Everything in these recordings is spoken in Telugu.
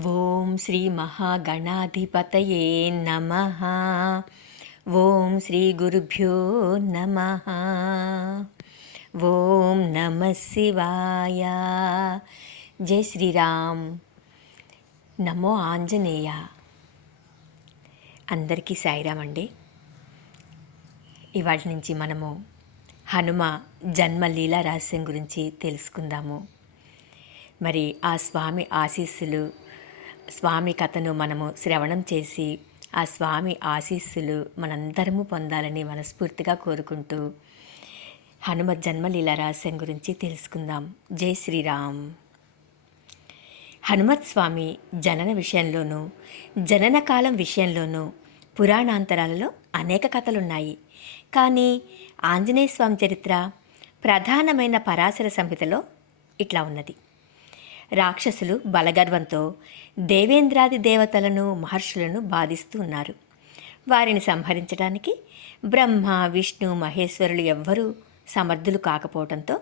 ఓం శ్రీ మహాగణాధిపతయే నమ. ఓం శ్రీ గురుభ్యో నమ. ఓం నమ శివాయ. జై శ్రీరామ్. నమో ఆంజనేయ. అందరికీ సాయిరామ్ అండి. ఇవాటి నుంచి మనము హనుమ జన్మలీలా రహస్యం గురించి తెలుసుకుందాము. మరి ఆ స్వామి ఆశీస్సులు స్వామి కథను మనము శ్రవణం చేసి ఆ స్వామి ఆశీస్సులు మనందరము పొందాలని మనస్ఫూర్తిగా కోరుకుంటూ హనుమ జన్మలీల రహస్యం గురించి తెలుసుకుందాం. జై శ్రీరామ్. హనుమత్ స్వామి జనన విషయంలోనూ జనన కాలం విషయంలోనూ పురాణాంతరాలలో అనేక కథలున్నాయి. కానీ ఆంజనేయ స్వామి చరిత్ర ప్రధానమైన పరాశర సంహితలో ఇట్లా ఉన్నది. రాక్షసులు బలగర్వంతో దేవేంద్రాది దేవతలను మహర్షులను బాధిస్తూ ఉన్నారు. వారిని సంహరించడానికి బ్రహ్మ విష్ణు మహేశ్వరులు ఎవ్వరూ సమర్థులు కాకపోవడంతో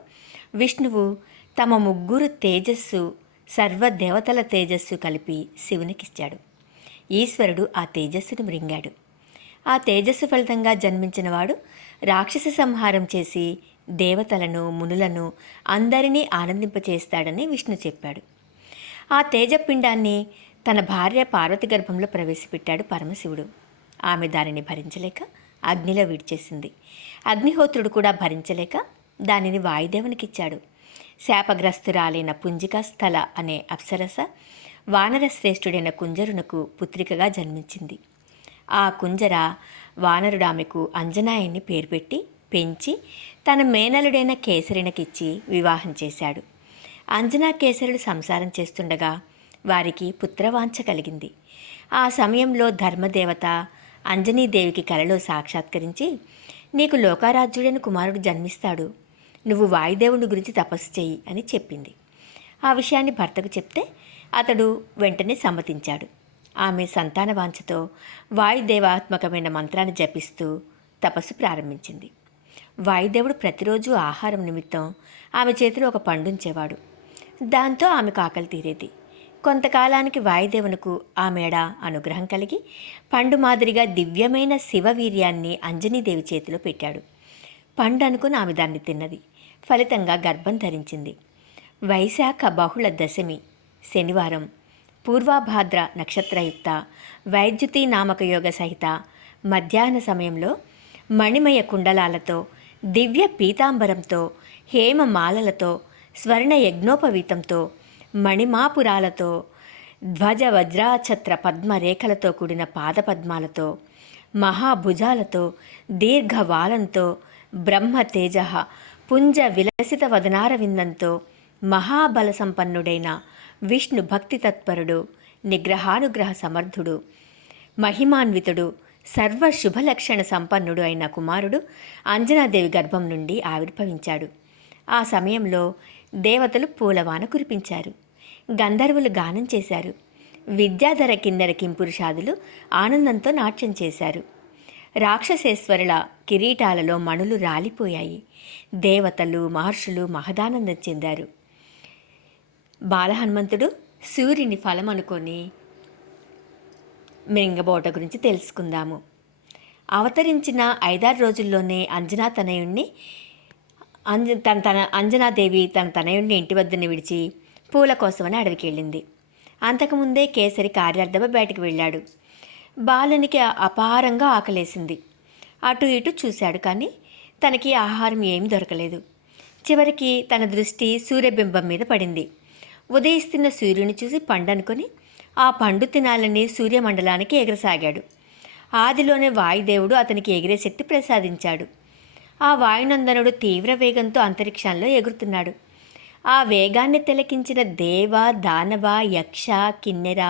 విష్ణువు తమ ముగ్గురు తేజస్సు సర్వదేవతల తేజస్సు కలిపి శివునికిచ్చాడు. ఈశ్వరుడు ఆ తేజస్సును మృంగాడు. ఆ తేజస్సు ఫలితంగా జన్మించినవాడు రాక్షస సంహారం చేసి దేవతలను మునులను అందరినీ ఆనందింపచేస్తాడని విష్ణు చెప్పాడు. ఆ తేజపిండాన్ని తన భార్య పార్వతి గర్భంలో ప్రవేశపెట్టాడు పరమశివుడు. ఆమె దానిని భరించలేక అగ్నిలో విడిచేసింది. అగ్నిహోత్రుడు కూడా భరించలేక దానిని వాయుదేవునికిచ్చాడు. శాపగ్రస్తురాలైన పుంజికా స్థల అనే అప్సరస వానర శ్రేష్ఠుడైన కుంజరునకు పుత్రికగా జన్మించింది. ఆ కుంజర వానరుడు ఆమెకు అంజనాయన్ని పేరు పెట్టి పెంచి తన మేనలుడైన కేసరినకిచ్చి వివాహం చేశాడు. అంజనా కేసరుడు సంసారం చేస్తుండగా వారికి పుత్రవాంఛ కలిగింది. ఆ సమయంలో ధర్మదేవత అంజనీదేవికి కలలో సాక్షాత్కరించి నీకు లోకారాజ్యుడైన కుమారుడు జన్మిస్తాడు. నువ్వు వాయుదేవుని గురించి తపస్సు చెయ్యి అని చెప్పింది. ఆ విషయాన్ని భర్తకు చెప్తే అతడు వెంటనే సమ్మతించాడు. ఆమె సంతాన వాంఛతో వాయుదేవాత్మకమైన మంత్రాన్ని జపిస్తూ తపస్సు ప్రారంభించింది. వాయుదేవుడు ప్రతిరోజు ఆహారం నిమిత్తం ఆమె చేతిలో ఒక పండుంచేవాడు. దాంతో ఆమెకు ఆకలి తీరేది. కొంతకాలానికి వాయుదేవునకు ఆమెడ అనుగ్రహం కలిగి పండు మాదిరిగా దివ్యమైన శివవీర్యాన్ని అంజనీదేవి చేతిలో పెట్టాడు. పండు అనుకుని ఆమె దాన్ని తిన్నది. ఫలితంగా గర్భం ధరించింది. వైశాఖ బహుళ దశమి శనివారం. పూర్వాభాద్ర నక్షత్రయుక్త వైద్యుతి నామక యోగ సహిత మధ్యాహ్న సమయంలో మణిమయ కుండలాలతో దివ్య పీతాంబరంతో హేమమాలలతో స్వర్ణ యజ్ఞోపవీతంతో మణిమాపురాలతో ధ్వజ వజ్రాఛత్ర పద్మరేఖలతో కూడిన పాదపద్మాలతో మహాభుజాలతో దీర్ఘవాలంతో బ్రహ్మతేజ పుంజ విలసిత వదనారవిందంతో మహాబల సంపన్నుడైన విష్ణు భక్తి తత్పరుడు నిగ్రహానుగ్రహ సమర్థుడు మహిమాన్వితుడు సర్వ శుభలక్షణ సంపన్నుడు అయిన కుమారుడు అంజనాదేవి గర్భం నుండి ఆవిర్భవించాడు. ఆ సమయంలో దేవతలు పూలవాన కురిపించారు. గంధర్వులు గానం చేశారు. విద్యాధర కిందర కింపురుషాదులు ఆనందంతో నాట్యం చేశారు. రాక్షసేశ్వరుల కిరీటాలలో మణులు రాలిపోయాయి. దేవతలు మహర్షులు మహదానందం చెందారు. బాలహనుమంతుడు సూర్యుని ఫలం అనుకొని మింగబోట గురించి తెలుసుకుందాము. అవతరించిన ఐదారు రోజుల్లోనే అంజనా తనయుణ్ణి అంజ తన తన అంజనాదేవి తన తనయుణ్ణి ఇంటి వద్దని విడిచి పూల కోసమని అడవికి వెళ్ళింది అంతకుముందే కేసరి కార్యార్థమ బయటకు వెళ్ళాడు. బాలునికి అపారంగా ఆకలేసింది. అటు ఇటు చూశాడు కానీ తనకి ఆహారం ఏమీ దొరకలేదు. చివరికి తన దృష్టి సూర్యబింబం మీద పడింది. ఉదయిస్తున్న సూర్యుని చూసి పండనుకొని ఆ పండు తినాలని సూర్యమండలానికి ఎగరసాగాడు. ఆదిలోనే వాయుదేవుడు అతనికి ఎగిరే శక్తి ప్రసాదించాడు. ఆ వాయునందనుడు తీవ్ర వేగంతో అంతరిక్షంలో ఎగురుతున్నాడు. ఆ వేగాన్ని తిలకించిన దేవ దానవ యక్ష కిన్నెర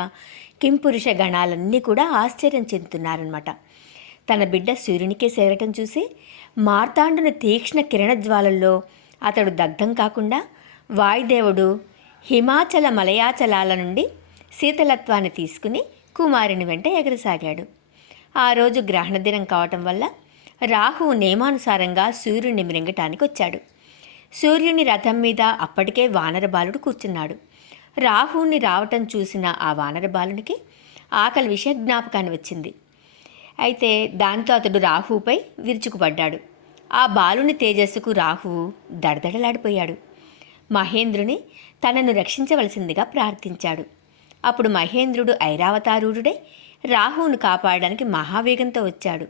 కింపురుష గణాలన్నీ కూడా ఆశ్చర్యం చెందుతున్నారనమాట తన బిడ్డ సూర్యునికే చేరటం చూసి మార్తాండుని తీక్ష్ణ కిరణజ్వాలల్లో అతడు దగ్ధం కాకుండా వాయుదేవుడు హిమాచల మలయాచలాల నుండి శీతలత్వాన్ని తీసుకుని కుమారుని వెంట ఎగరసాగాడు. ఆ రోజు గ్రహణ దినం కావటం వల్ల రాహువు నియమానుసారంగా సూర్యుని మృంగటానికి వచ్చాడు. సూర్యుని రథం మీద అప్పటికే వానర బాలుడు కూర్చున్నాడు. రాహుని రావటం చూసిన ఆ వానర బాలునికి ఆకలి విషయ జ్ఞాపకాన్ని వచ్చింది. అయితే దాంతో అతడు రాహుపై విరుచుకుపడ్డాడు. ఆ బాలుని తేజస్సుకు రాహువు దడదడలాడిపోయాడు. మహేంద్రుని తనను రక్షించవలసిందిగా ప్రార్థించాడు. అప్పుడు మహేంద్రుడు ఐరావతారూఢుడై రాహువును కాపాడడానికి మహావేగంతో వచ్చాడు.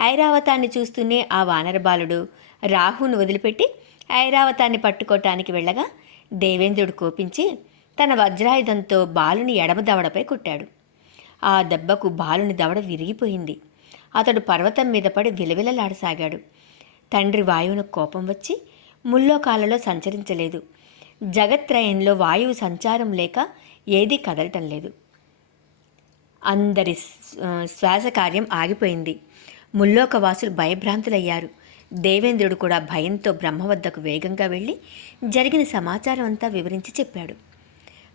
ఐరావతాన్ని చూస్తూనే ఆ వానర బాలుడు రాహును వదిలిపెట్టి ఐరావతాన్ని పట్టుకోవటానికి వెళ్ళగా దేవేంద్రుడు కోపించి తన వజ్రాయుధంతో బాలుని ఎడమ దవడపై కొట్టాడు. ఆ దెబ్బకు బాలుని దవడ విరిగిపోయింది. అతడు పర్వతం మీద పడి విలవిలలాడసాగాడు. తండ్రి వాయువును కోపం వచ్చి ముల్లోకాలలో సంచరించలేదు. జగత్రయంలో వాయువు సంచారం లేక ఏదీ కదలటం లేదు. అందరి శ్వాస కార్యం ఆగిపోయింది. ముల్లోకవాసులు భయభ్రాంతులయ్యారు. దేవేంద్రుడు కూడా భయంతో బ్రహ్మ వద్దకు వేగంగా వెళ్ళి జరిగిన సమాచారం అంతా వివరించి చెప్పాడు.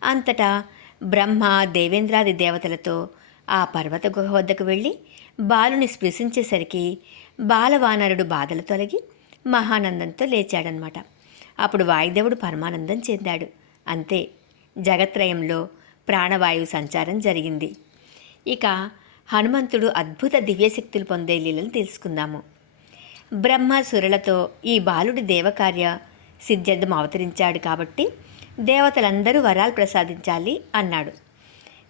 అంతటా బ్రహ్మ దేవేంద్రాది దేవతలతో ఆ పర్వత గుహ వద్దకు వెళ్ళి బాలుని స్పృశించేసరికి బాలవానరుడు బాధలు తొలగి మహానందంతో లేచాడనమాట అప్పుడు వాయుదేవుడు పరమానందం చెందాడు. అంతే. జగత్రయంలో ప్రాణవాయువు సంచారం జరిగింది. ఇక హనుమంతుడు అద్భుత దివ్యశక్తులు పొందే లీలను తెలుసుకుందాము. బ్రహ్మ సురలతో ఈ బాలుడి దేవకార్య సిద్ధార్థం అవతరించాడు కాబట్టి దేవతలందరూ వరాలు ప్రసాదించాలి అన్నాడు.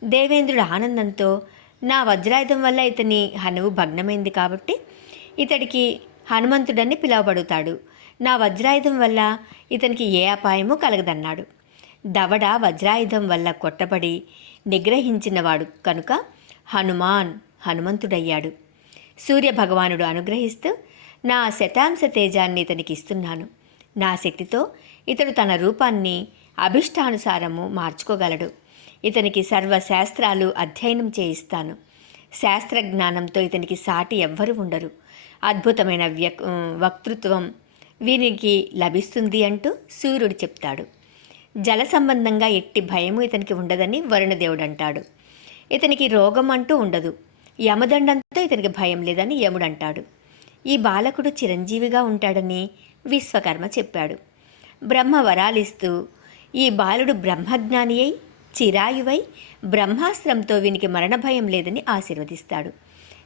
దేవేంద్రుడు ఆనందంతో నా వజ్రాయుధం వల్ల ఇతని హనువు భగ్నమైంది కాబట్టి ఇతడికి హనుమంతుడని పిలువబడుతాడు. నా వజ్రాయుధం వల్ల ఇతనికి ఏ అపాయము కలగదన్నాడు. దవడ వజ్రాయుధం వల్ల కొట్టబడి నిగ్రహించినవాడు కనుక హనుమాన్ హనుమంతుడయ్యాడు. సూర్య భగవానుడు అనుగ్రహిస్తూ నా శతాంశ తేజాన్ని ఇతనికి ఇస్తున్నాను. నా శక్తితో ఇతడు తన రూపాన్ని అభిష్టానుసారము మార్చుకోగలడు. ఇతనికి సర్వశాస్త్రాలు అధ్యయనం చేయిస్తాను. శాస్త్రజ్ఞానంతో ఇతనికి సాటి ఎవ్వరు ఉండరు. అద్భుతమైన వ్యక్ వక్తృత్వం వీరికి లభిస్తుంది అంటూ సూర్యుడు చెప్తాడు. జల సంబంధంగా ఎట్టి భయము ఇతనికి ఉండదని వరుణదేవుడు అంటాడు ఇతనికి రోగం అంటూ ఉండదు. యమదండంతో ఇతనికి భయం లేదని యముడు అంటాడు ఈ బాలకుడు చిరంజీవిగా ఉంటాడని విశ్వకర్మ చెప్పాడు. బ్రహ్మ వరాలిస్తూ ఈ బాలుడు బ్రహ్మజ్ఞాని అయి చిరాయువై బ్రహ్మాస్త్రంతో వీనికి మరణ భయం లేదని ఆశీర్వదిస్తాడు.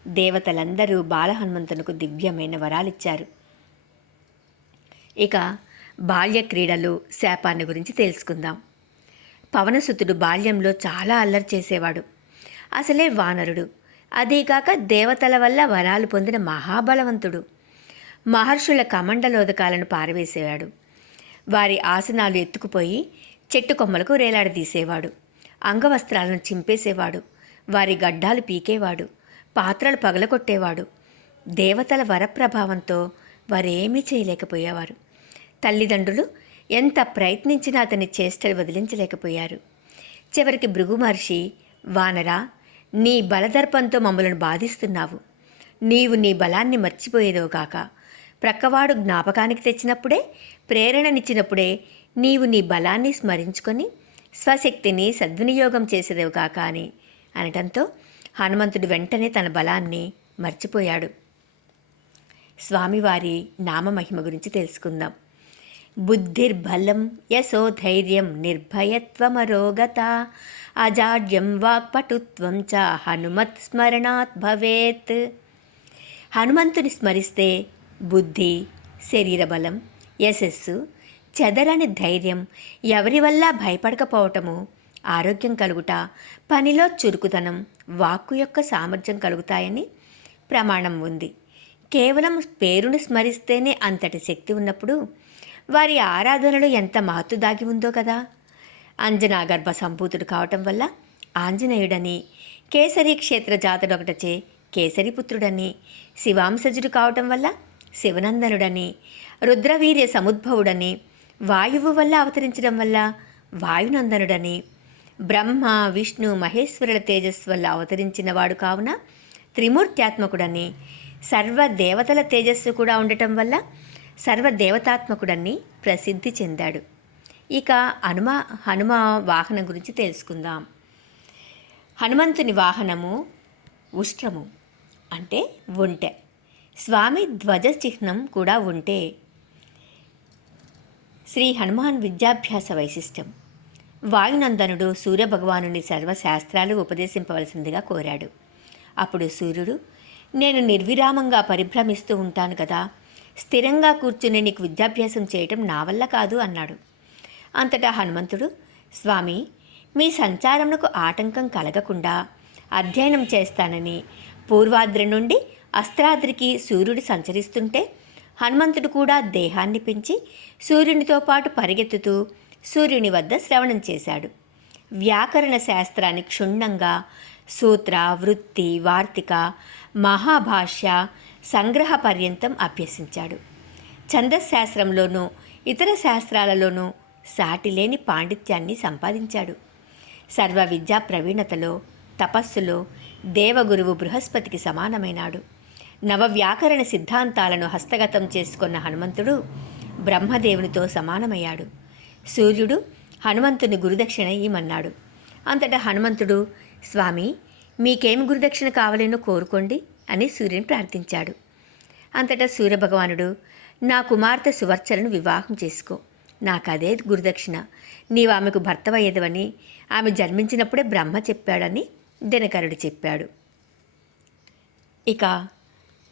దేవతలందరూ బాలహనుమంతునకు దివ్యమైన వరాలిచ్చారు. ఇక బాల్య క్రీడలు శాపాన్ని గురించి తెలుసుకుందాం. పవనసుతుడు బాల్యంలో చాలా అల్లరి చేసేవాడు. అసలే వానరుడు. అదీకాక దేవతల వల్ల వరాలు పొందిన మహాబలవంతుడు. మహర్షుల కమండలోదకాలను పారవేసేవాడు. వారి ఆసనాలు ఎత్తుకుపోయి చెట్టు కొమ్మలకు రేలాడదీసేవాడు. అంగవస్త్రాలను చింపేసేవాడు. వారి గడ్డాలు పీకేవాడు. పాత్రలు పగలగొట్టేవాడు. దేవతల వరప్రభావంతో వారేమీ చేయలేకపోయేవారు. తల్లిదండ్రులు ఎంత ప్రయత్నించినా అతని చేష్టలు వదిలించలేకపోయారు. చివరికి భృగు మహర్షి వానరా నీ బలదర్పంతో మమ్మలను బాధిస్తున్నావు. నీవు నీ బలాన్ని మర్చిపోయేదోగాక ప్రక్కవాడు జ్ఞాపకానికి తెచ్చినప్పుడే ప్రేరణనిచ్చినప్పుడే నీవు నీ బలాన్ని స్మరించుకొని స్వశక్తిని సద్వినియోగం చేసేదేవుగాక అని అనటంతో హనుమంతుడు వెంటనే తన బలాన్ని మర్చిపోయాడు. స్వామివారి నామమహిమ గురించి తెలుసుకుందాం. బుద్ధిర్బలం యశోధైర్యం నిర్భయత్వమరోగత. అజాడ్యం వాక్పటుత్వం చ హనుమత్ స్మరణాత్ భవేత్. హనుమంతుని స్మరిస్తే బుద్ధి శరీర బలం యశస్సు చెదరని ధైర్యం ఎవరి వల్ల భయపడకపోవటము ఆరోగ్యం కలుగుట పనిలో చురుకుతనం వాక్కు యొక్క సామర్థ్యం కలుగుతాయని ప్రమాణం ఉంది. కేవలం పేరును స్మరిస్తేనే అంతటి శక్తి ఉన్నప్పుడు వారి ఆరాధనలో ఎంత మహత్తు దాగి ఉందో కదా. అంజనా గర్భ సంభూతుడు కావటం వల్ల ఆంజనేయుడని కేసరి క్షేత్ర జాతడొకటచే కేసరిపుత్రుడని శివాంశజుడు కావటం వల్ల శివనందనుడని రుద్రవీర్య సముద్భవుడని వాయువు వల్ల అవతరించడం వల్ల వాయునందనుడని బ్రహ్మ విష్ణు మహేశ్వరుల తేజస్సు వల్ల అవతరించినవాడు కావున త్రిమూర్త్యాత్మకుడని సర్వ దేవతల తేజస్సు కూడా ఉండటం వల్ల సర్వదేవతాత్మకుడని ప్రసిద్ధి చెందాడు. ఇక హనుమ హనుమ వాహనం గురించి తెలుసుకుందాం. హనుమంతుని వాహనము ఉష్ట్రము అంటే ఒంటె. స్వామి ధ్వజ చిహ్నం కూడా ఉంటే శ్రీ హనుమాన్ విద్యాభ్యాస వైశిష్టం. వాయునందనుడు సూర్యభగవానుని సర్వశాస్త్రాలు ఉపదేశింపవలసిందిగా కోరాడు. అప్పుడు సూర్యుడు నేను నిర్విరామంగా పరిభ్రమిస్తూ ఉంటాను కదా స్థిరంగా కూర్చుని నీకు విద్యాభ్యాసం చేయటం నా వల్ల కాదు అన్నాడు. అంతటా హనుమంతుడు స్వామి మీ సంచారమునకు ఆటంకం కలగకుండా అధ్యయనం చేస్తానని పూర్వాద్రి నుండి అస్త్రాద్రికి సూర్యుడు సంచరిస్తుంటే హనుమంతుడు కూడా దేహాన్ని పెంచి సూర్యునితో పాటు పరిగెత్తుతూ సూర్యుని వద్ద శ్రవణం చేశాడు. వ్యాకరణ శాస్త్రాన్ని క్షుణ్ణంగా సూత్ర వృత్తి వార్తిక మహాభాష్య సంగ్రహ పర్యంతం అభ్యసించాడు. ఛందశాస్త్రంలోనూ ఇతర శాస్త్రాలలోనూ సాటిలేని పాండిత్యాన్ని సంపాదించాడు. సర్వ విద్యా ప్రవీణతలో తపస్సులో దేవగురువు బృహస్పతికి సమానమైనాడు. నవ వ్యాకరణ సిద్ధాంతాలను హస్తగతం చేసుకున్న హనుమంతుడు బ్రహ్మదేవునితో సమానమయ్యాడు. సూర్యుడు హనుమంతుని గురుదక్షిణ ఇమ్మన్నాడు అంతటా హనుమంతుడు స్వామి మీకేం గురుదక్షిణ కావాలేనో కోరుకోండి అని సూర్యుని ప్రార్థించాడు. అంతటా సూర్యభగవానుడు నా కుమార్తె సువర్చలను వివాహం చేసుకో. నాకదే గురుదక్షిణ. నీవు ఆమెకు భర్తవయ్యేదవని ఆమె జన్మించినప్పుడే బ్రహ్మ చెప్పాడని దినకరుడు చెప్పాడు. ఇక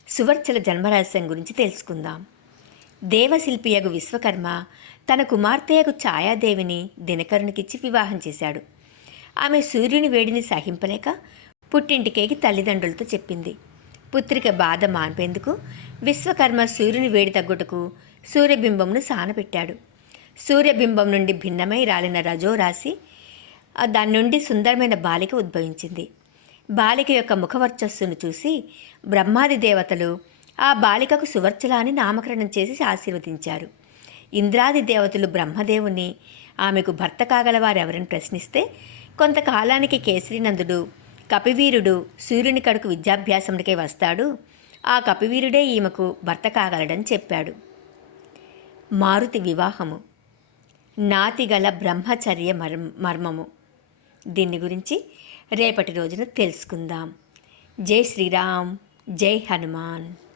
సువర్చల జన్మరహస్యం గురించి తెలుసుకుందాం. దేవశిల్పియగు విశ్వకర్మ తన కుమార్తెయగు ఛాయాదేవిని దినకరునికిచ్చి వివాహం చేశాడు. ఆమె సూర్యుని వేడిని సహింపలేక పుట్టింటికేకి తల్లిదండ్రులతో చెప్పింది. పుత్రిక బాధ మాన్పేందుకు విశ్వకర్మ సూర్యుని వేడి తగ్గుటకు సూర్యబింబంను సానపెట్టాడు. సూర్యబింబం నుండి భిన్నమై రాలిన రజో రాశి దాని నుండి సుందరమైన బాలిక ఉద్భవించింది. బాలిక యొక్క ముఖవర్చస్సును చూసి బ్రహ్మాది దేవతలు ఆ బాలికకు సువర్చల అని నామకరణం చేసి ఆశీర్వదించారు. ఇంద్రాది దేవతలు బ్రహ్మదేవుని ఆమెకు భర్త కాగలవారెవరని ప్రశ్నిస్తే కొంతకాలానికి కేసరినందుడు కపివీరుడు సూర్యుని కడుకు విద్యాభ్యాసముడికే వస్తాడు. ఆ కపివీరుడే ఈమెకు భర్త కాగలడని చెప్పాడు. మారుతి వివాహము. నాతిగల బ్రహ్మచర్య మర్మము. దీని గురించి రేపటి రోజున తెలుసుకుందాం. జై శ్రీరామ్ జై హనుమాన్.